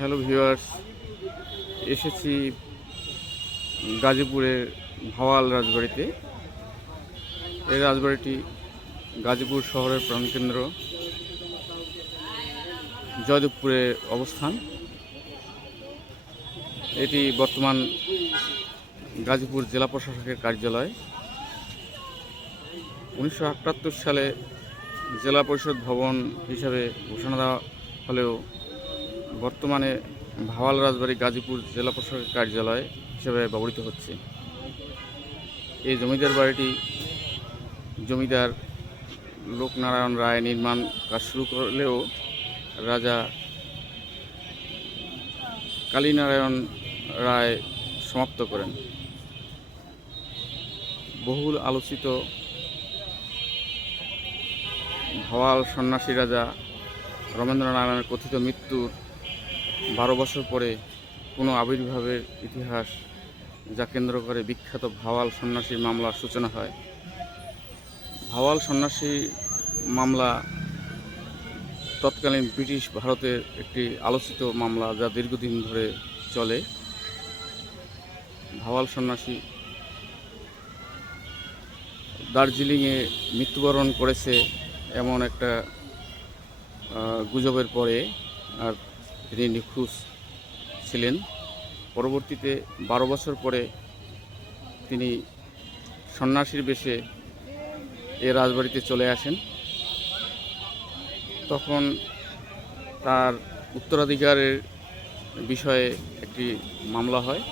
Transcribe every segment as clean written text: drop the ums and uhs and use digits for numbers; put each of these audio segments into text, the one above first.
Hello viewers, এসেছি গাজীপুরের ভাওয়াল রাজবাড়িতে। এই রাজবাড়িটি গাজীপুর শহরের প্রাণকেন্দ্র জয়দেবপুরে অবস্থান। এটি বর্তমান গাজীপুর জেলা প্রশাসকের কার্যালয়। 1978 সালে জেলা পরিষদ ভবন হিসাবে ঘোষণা দেওয়া হলেও বর্তমানে ভাওয়াল রাজবাড়ি গাজীপুর জেলা প্রশাসকের কার্যালয় হিসেবে ব্যবহৃত হচ্ছে। এই জমিদার বাড়িটি জমিদার লোকনারায়ণ রায় নির্মাণ কাজ শুরু করলেও রাজা কালীনারায়ণ রায় সমাপ্ত করেন। বহুল আলোচিত ভাওয়াল সন্ন্যাসী রাজা রমেন্দ্রনারায়ণের কথিত মৃত্যুর 12 বছর পরে কোনো আবির্ভাবের ইতিহাস, যা কেন্দ্র করে বিখ্যাত ভাওয়াল সন্ন্যাসীর মামলার সূচনা হয়। ভাওয়াল সন্ন্যাসী মামলা তৎকালীন ব্রিটিশ ভারতের একটি আলোচিত মামলা, যা দীর্ঘদিন ধরে চলে। ভাওয়াল সন্ন্যাসী দার্জিলিংয়ে মৃত্যুবরণ করেছে এমন একটা গুজবের পরে, আর তিনি নিখোঁজ ছিলেন। পরবর্তীতে 12 বছর পরে তিনি সন্ন্যাসীর বেশে এ রাজবাড়িতে চলে আসেন। তখন তার উত্তরাধিকারের বিষয়ে একটি মামলা হয়।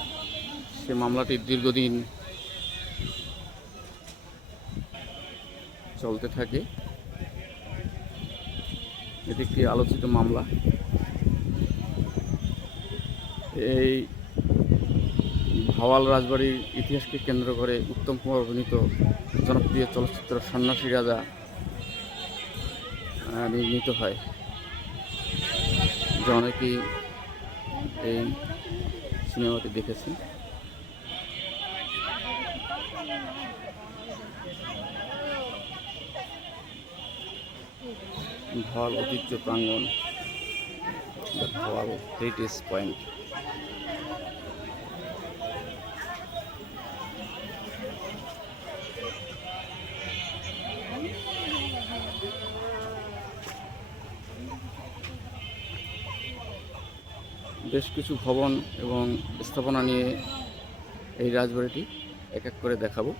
সে মামলাটি দীর্ঘদিন চলতে থাকে। এটি একটি আলোচিত মামলা। এই ভাওয়াল রাজবাড়ির ইতিহাসকে কেন্দ্র করে উত্তম কুমার অভিনীত জনপ্রিয় চলচ্চিত্র সন্ন্যাসী রাজা নির্মিত হয়, যা অনেকেই এই সিনেমাটি দেখেছেন। ভাওয়াল ঐতিহ্য প্রাঙ্গণ, ভাওয়াল হেরিটেজ পয়েন্ট। বেশ কিছু ভবন এবং স্থাপনা নিয়ে এই রাজবাড়িটি এক এক করে দেখাবো।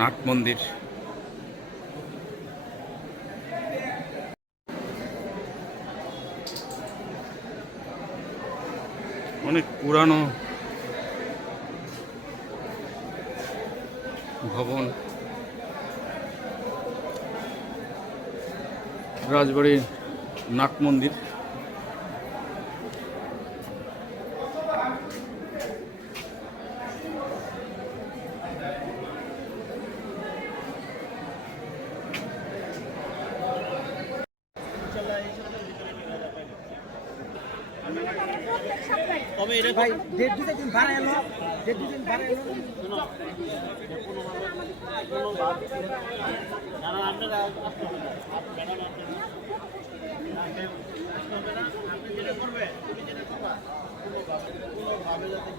নাট মন্দির। অনেক পুরানো ভবন, রাজবাড়ির নাট মন্দির। ভাই দেড় দুদিন ভাড়া এলো, দেড় দুদিন ভাড়া এলো। আপনি যেটা করবে, তুমি যেটা করবা, কোনোভাবে যাতে